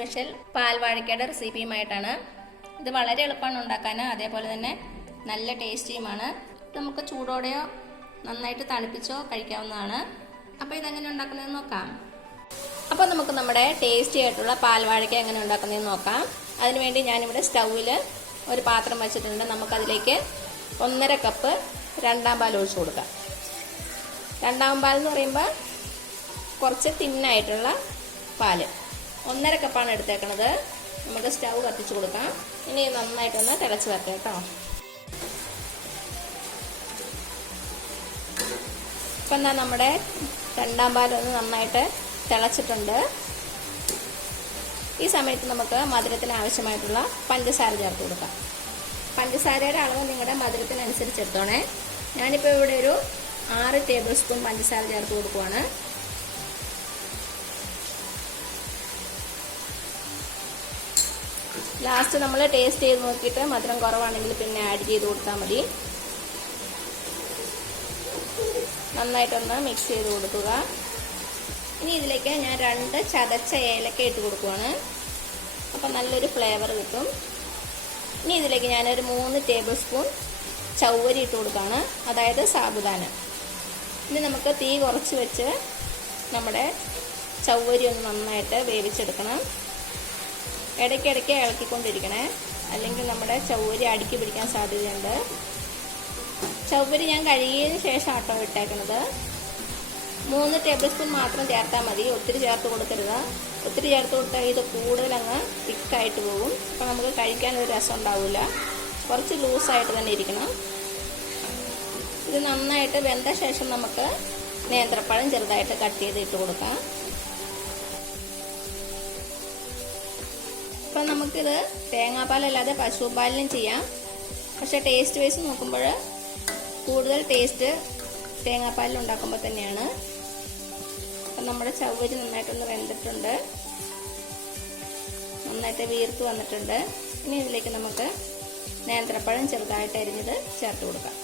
Special പാൽ വാഴക്കയുടെ റെസിപ്പിയുമായിട്ടാണ്. ഇത് വളരെ എളുപ്പമാണ് ഉണ്ടാക്കാൻ, അതേപോലെ തന്നെ നല്ല ടേസ്റ്റിയുമാണ്. നമുക്ക് ചൂടോടെയോ നന്നായിട്ട് തണുപ്പിച്ചോ കഴിക്കാവുന്നതാണ്. അപ്പോൾ ഇതെങ്ങനെ ഉണ്ടാക്കുന്നതെന്ന് നോക്കാം. അപ്പോൾ നമുക്ക് നമ്മുടെ ടേസ്റ്റി ആയിട്ടുള്ള പാൽ വാഴക്ക എങ്ങനെ ഉണ്ടാക്കുന്നതെന്ന് നോക്കാം. അതിനുവേണ്ടി ഞാനിവിടെ സ്റ്റൗവിൽ ഒരു പാത്രം വെച്ചിട്ടുണ്ട്. നമുക്കതിലേക്ക് 1.5 കപ്പ് രണ്ടാം പാൽ ഒഴിച്ചു കൊടുക്കാം. രണ്ടാം പാൽ എന്ന് പറയുമ്പോൾ കുറച്ച് തിന്നായിട്ടുള്ള പാല്. 1.5 കപ്പാണ് എടുത്തേക്കണത്. നമുക്ക് സ്റ്റൗ കത്തിച്ച് കൊടുക്കാം. ഇനി നന്നായിട്ടൊന്ന് തിളച്ച് വരട്ടെ കേട്ടോ. ഇപ്പം എന്താ നമ്മുടെ രണ്ടാം പാലൊന്ന് നന്നായിട്ട് തിളച്ചിട്ടുണ്ട്. ഈ സമയത്ത് നമുക്ക് മധുരത്തിന് ആവശ്യമായിട്ടുള്ള പഞ്ചസാര ചേർത്ത് കൊടുക്കാം. പഞ്ചസാരയുടെ അളവ് നിങ്ങളുടെ മധുരത്തിനനുസരിച്ച് എടുത്തോണേ. ഞാനിപ്പോൾ ഇവിടെ ഒരു 6 ടേബിൾ സ്പൂൺ പഞ്ചസാര ചേർത്ത് കൊടുക്കുവാണ്. ലാസ്റ്റ് നമ്മൾ ടേസ്റ്റ് ചെയ്ത് നോക്കിയിട്ട് മധുരം കുറവാണെങ്കിൽ പിന്നെ ആഡ് ചെയ്ത് കൊടുത്താൽ മതി. നന്നായിട്ടൊന്ന് മിക്സ് ചെയ്ത് കൊടുക്കുക. ഇനി ഇതിലേക്ക് ഞാൻ 2 ചതച്ച ഏലക്ക ഇട്ട് കൊടുക്കുവാണ്. അപ്പം നല്ലൊരു ഫ്ലേവർ കിട്ടും. ഇനി ഇതിലേക്ക് ഞാനൊരു 3 ടേബിൾ സ്പൂൺ ചവ്വരി ഇട്ട് കൊടുക്കുകയാണ്, അതായത് സാബുദാന. ഇനി നമുക്ക് തീ കുറച്ച് വെച്ച് നമ്മുടെ ചവ്വരി ഒന്ന് നന്നായിട്ട് വേവിച്ചെടുക്കണം. ഇടയ്ക്കിടയ്ക്ക് ഇളക്കിക്കൊണ്ടിരിക്കണേ, അല്ലെങ്കിൽ നമ്മുടെ ചവ്വരി അടുക്കി പിടിക്കാൻ സാധ്യതയുണ്ട്. ചവ്വരി ഞാൻ കഴുകിയതിന് ശേഷം ആട്ടോ ഇട്ടേക്കണത്. 3 ടേബിൾ സ്പൂൺ മാത്രം ചേർത്താൽ മതി, ഒത്തിരി ചേർത്ത് കൊടുക്കരുത്. ഒത്തിരി ചേർത്ത് കൊടുത്താൽ ഇത് കൂടുതലങ്ങ് തിക്കായിട്ട് പോകും. അപ്പോൾ നമുക്ക് കഴിക്കാൻ ഒരു രസം ഉണ്ടാവില്ല. കുറച്ച് ലൂസായിട്ട് തന്നെ ഇരിക്കണം. ഇത് നന്നായിട്ട് വെന്ത ശേഷം നമുക്ക് നേന്ത്രപ്പഴം ചെറുതായിട്ട് കട്ട് ചെയ്ത് ഇട്ട് കൊടുക്കാം. അപ്പം നമുക്കിത് തേങ്ങാപ്പാലല്ലാതെ പശുപാലിലും ചെയ്യാം. പക്ഷേ ടേസ്റ്റ് വൈസ് നോക്കുമ്പോൾ കൂടുതൽ ടേസ്റ്റ് തേങ്ങാപ്പാലിൽ ഉണ്ടാക്കുമ്പോൾ തന്നെയാണ്. അപ്പം നമ്മുടെ ചവ്വരി നന്നായിട്ടൊന്ന് വെന്തിട്ടുണ്ട്, നന്നായിട്ട് വീർത്ത് വന്നിട്ടുണ്ട്. ഇനി ഇതിലേക്ക് നമുക്ക് നേന്ത്രപ്പഴം ചെറുതായിട്ട് അരിഞ്ഞത് ചേർത്ത് കൊടുക്കാം.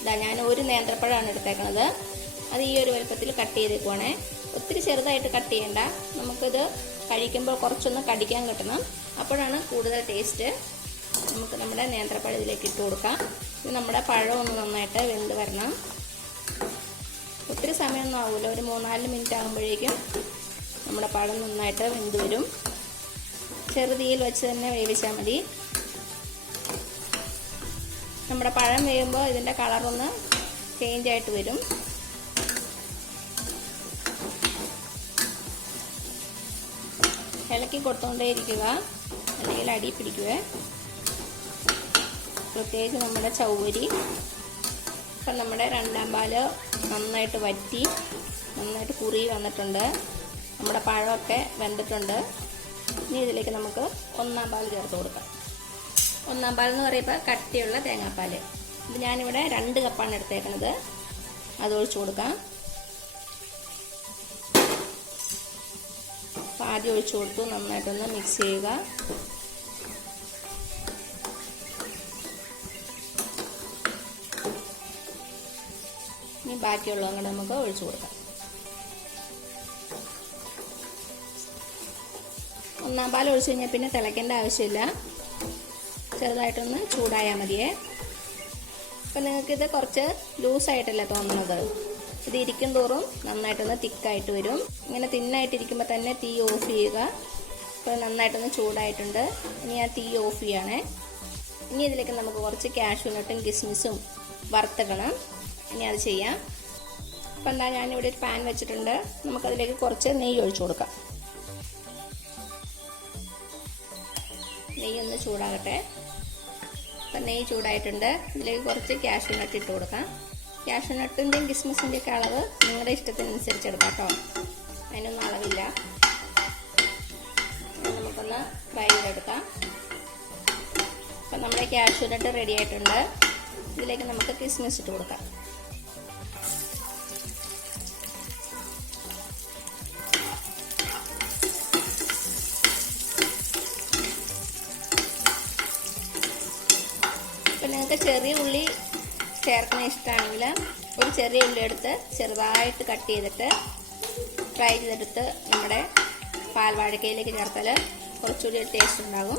ഇതാ ഞാൻ ഒരു നേന്ത്രപ്പഴമാണ് എടുത്തേക്കണത്. അത് ഈ ഒരു വലുപ്പത്തിൽ കട്ട് ചെയ്തേക്കുവാണേ. ഒത്തിരി ചെറുതായിട്ട് കട്ട് ചെയ്യണ്ട. നമുക്കിത് കഴിക്കുമ്പോൾ കുറച്ചൊന്ന് കടിക്കാൻ കിട്ടണം, അപ്പോഴാണ് കൂടുതൽ ടേസ്റ്റ്. നമുക്ക് നമ്മുടെ നേന്ത്രപ്പഴം ഇതിലേക്ക് ഇട്ട് കൊടുക്കാം. ഇത് നമ്മുടെ പഴം ഒന്ന് നന്നായിട്ട് വെന്ത് വരണം. ഒത്തിരി സമയമൊന്നും ആവില്ല, ഒരു 3-4 മിനിറ്റ് ആകുമ്പോഴേക്കും നമ്മുടെ പഴം നന്നായിട്ട് വെന്ത് വരും. ചെറുതീയിൽ വെച്ച് തന്നെ വേവിച്ചാൽ മതി. നമ്മുടെ പഴം വേകുമ്പോൾ ഇതിൻ്റെ കളറൊന്ന് ചേഞ്ച് ആയിട്ട് വരും. ഇളക്കി കൊടുത്തുകൊണ്ടേ ഇരിക്കുക, അല്ലെങ്കിൽ അടി പിടിക്കുവേ. പ്രത്യേകിച്ച് നമ്മുടെ ചവ്വരി. ഇപ്പം നമ്മുടെ രണ്ടാം പാല് നന്നായിട്ട് വറ്റി നന്നായിട്ട് കുറി വന്നിട്ടുണ്ട്. നമ്മുടെ പഴമൊക്കെ വെന്തിട്ടുണ്ട്. ഇനി ഇതിലേക്ക് നമുക്ക് 1-ാം പാൽ ചേർത്ത് കൊടുക്കാം. 1-ാം പാൽ എന്ന് പറയുമ്പോൾ കട്ടിയുള്ള തേങ്ങാപ്പാൽ. ഇത് ഞാനിവിടെ 2 കപ്പാണ് എടുത്തേക്കുന്നത്. അത് ഒഴിച്ചു കൊടുക്കാം. ആദ്യം ഒഴിച്ചു കൊടുത്തു, നന്നായിട്ടൊന്ന് മിക്സ് ചെയ്യുക. ഇനി ബാക്കിയുള്ളതും കൂടെ നമുക്ക് ഒഴിച്ചു കൊടുക്കാം. 1-ാം പാൽ ഒഴിച്ചു കഴിഞ്ഞാൽ പിന്നെ തിളയ്ക്കേണ്ട ആവശ്യമില്ല, ചെറുതായിട്ടൊന്ന് ചൂടായാൽ മതിയേ. അപ്പം നിങ്ങൾക്കിത് കുറച്ച് ലൂസായിട്ടല്ലേ തോന്നുന്നത്. ഇത് ഇരിക്കും തോറും നന്നായിട്ടൊന്ന് തിക്കായിട്ട് വരും. ഇങ്ങനെ തിന്നായിട്ടിരിക്കുമ്പോൾ തന്നെ തീ ഓഫ് ചെയ്യുക. ഇപ്പോൾ നന്നായിട്ടൊന്ന് ചൂടായിട്ടുണ്ട്. ഇനി ആ തീ ഓഫ് ചെയ്യണേ. ഇനി ഇതിലേക്ക് നമുക്ക് കുറച്ച് കാഷ്യൂ നട്ടും കിസ്മിസും വറുത്തിടണം. ഇനി അത് ചെയ്യാം. അപ്പം എന്താ ഞാനിവിടെ ഒരു പാൻ വെച്ചിട്ടുണ്ട്. നമുക്കതിലേക്ക് കുറച്ച് നെയ്യ് ഒഴിച്ചു കൊടുക്കാം. നെയ്യൊന്ന് ചൂടാകട്ടെ. അപ്പം നെയ്യ് ചൂടായിട്ടുണ്ട്. ഇതിലേക്ക് കുറച്ച് കാഷ്യൂ നട്ട് ഇട്ട് കൊടുക്കാം. കാഷ്യൂ നട്ടിൻ്റെയും കിസ്മിസിൻ്റെ ഒക്കെ അളവ് നിങ്ങളുടെ ഇഷ്ടത്തിനനുസരിച്ച് എടുക്കാം കേട്ടോ. അതിനൊന്നും അളവില്ല. നമുക്കൊന്ന് ഫ്രൈ ചെയ്തെടുക്കാം. അപ്പം നമ്മുടെ കാഷ്യൂ നട്ട് റെഡി ആയിട്ടുണ്ട്. ഇതിലേക്ക് നമുക്ക് കിസ്മിസ് ഇട്ട് കൊടുക്കാം. ഇപ്പം നിങ്ങൾക്ക് ചെറിയ ഉള്ളി ചേർക്കണ ഇഷ്ടമാണെങ്കിൽ ഒരു ചെറിയ ഉള്ളി എടുത്ത് ചെറുതായിട്ട് കട്ട് ചെയ്തിട്ട് ഫ്രൈ ചെയ്തെടുത്ത് നമ്മുടെ പാൽ വാഴക്കയിലേക്ക് ചേർത്താൽ കുറച്ചുകൂടി ഒരു ടേസ്റ്റ് ഉണ്ടാകും.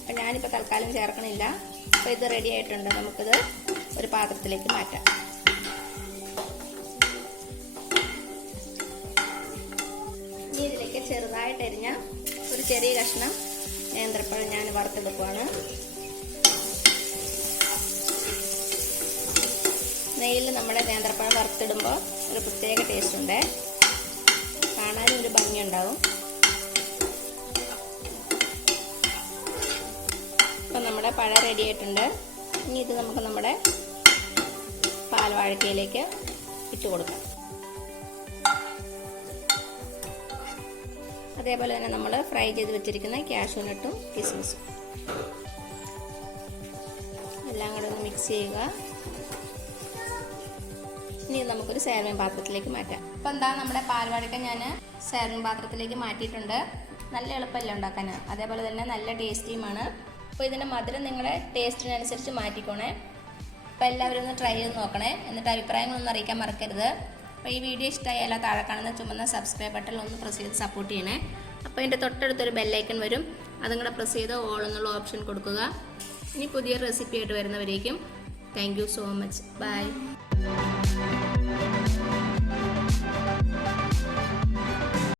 അപ്പം ഞാനിപ്പോൾ തൽക്കാലം ചേർക്കണില്ല. അപ്പോൾ ഇത് റെഡി ആയിട്ടുണ്ട്. നമുക്കിത് ഒരു പാത്രത്തിലേക്ക് മാറ്റാം. ഇനി ഇതിലേക്ക് ചെറുതായിട്ട് അരിഞ്ഞ ഒരു ചെറിയ കഷ്ണം നേന്ത്രപ്പഴം ഞാൻ വറുത്തെടുക്കുവാണ്. നെയ്യിൽ നമ്മുടെ നേന്ത്രപ്പഴം വറുത്തിടുമ്പോൾ ഒരു പ്രത്യേക ടേസ്റ്റ് ഉണ്ട്, കാണാനും ഒരു ഭംഗിയുണ്ടാവും. ഇപ്പം നമ്മുടെ പഴം റെഡി ആയിട്ടുണ്ട്. ഇനി ഇത് നമുക്ക് നമ്മുടെ പാൽ വാഴക്കയിലേക്ക് ഇട്ട് കൊടുക്കാം. അതേപോലെ തന്നെ നമ്മൾ ഫ്രൈ ചെയ്ത് വെച്ചിരിക്കുന്ന കാഷ്യൂ നട്ടും കിസ്മിസും എല്ലാം കൂടെ ഒന്ന് മിക്സ് ചെയ്യുക. ഇനി നമുക്കൊരു സേർവിംഗ് പാത്രത്തിലേക്ക് മാറ്റാം. അപ്പം എന്താ നമ്മുടെ പാൽ വാഴക്ക ഞാൻ സേർവിംഗ് പാത്രത്തിലേക്ക് മാറ്റിയിട്ടുണ്ട്. നല്ല എളുപ്പമല്ല ഉണ്ടാക്കാൻ, അതേപോലെ തന്നെ നല്ല ടേസ്റ്റിയുമാണ്. അപ്പോൾ ഇതിൻ്റെ മധുരം നിങ്ങളുടെ ടേസ്റ്റിനനുസരിച്ച് മാറ്റിക്കോണേ. അപ്പോൾ എല്ലാവരും ഒന്ന് ട്രൈ ചെയ്ത് നോക്കണേ. എന്നിട്ട് അഭിപ്രായങ്ങളൊന്നും അറിയിക്കാൻ മറക്കരുത്. അപ്പോൾ ഈ വീഡിയോ ഇഷ്ടമായാലും താഴെ കാണുന്ന ചുമന്ന സബ്സ്ക്രൈബ് ബട്ടൺ ഒന്ന് പ്രസ് ചെയ്ത് സപ്പോർട്ട് ചെയ്യണേ. അപ്പോൾ ഇതിൻ്റെ തൊട്ടടുത്തൊരു ബെല്ലൈക്കൺ വരും, അതും കൂടെ പ്രസ് ചെയ്ത് ഓൾ എന്നുള്ള ഓപ്ഷൻ കൊടുക്കുക. ഇനി പുതിയൊരു റെസിപ്പി ആയിട്ട് വരുന്നവരേക്കും thank you so much. By.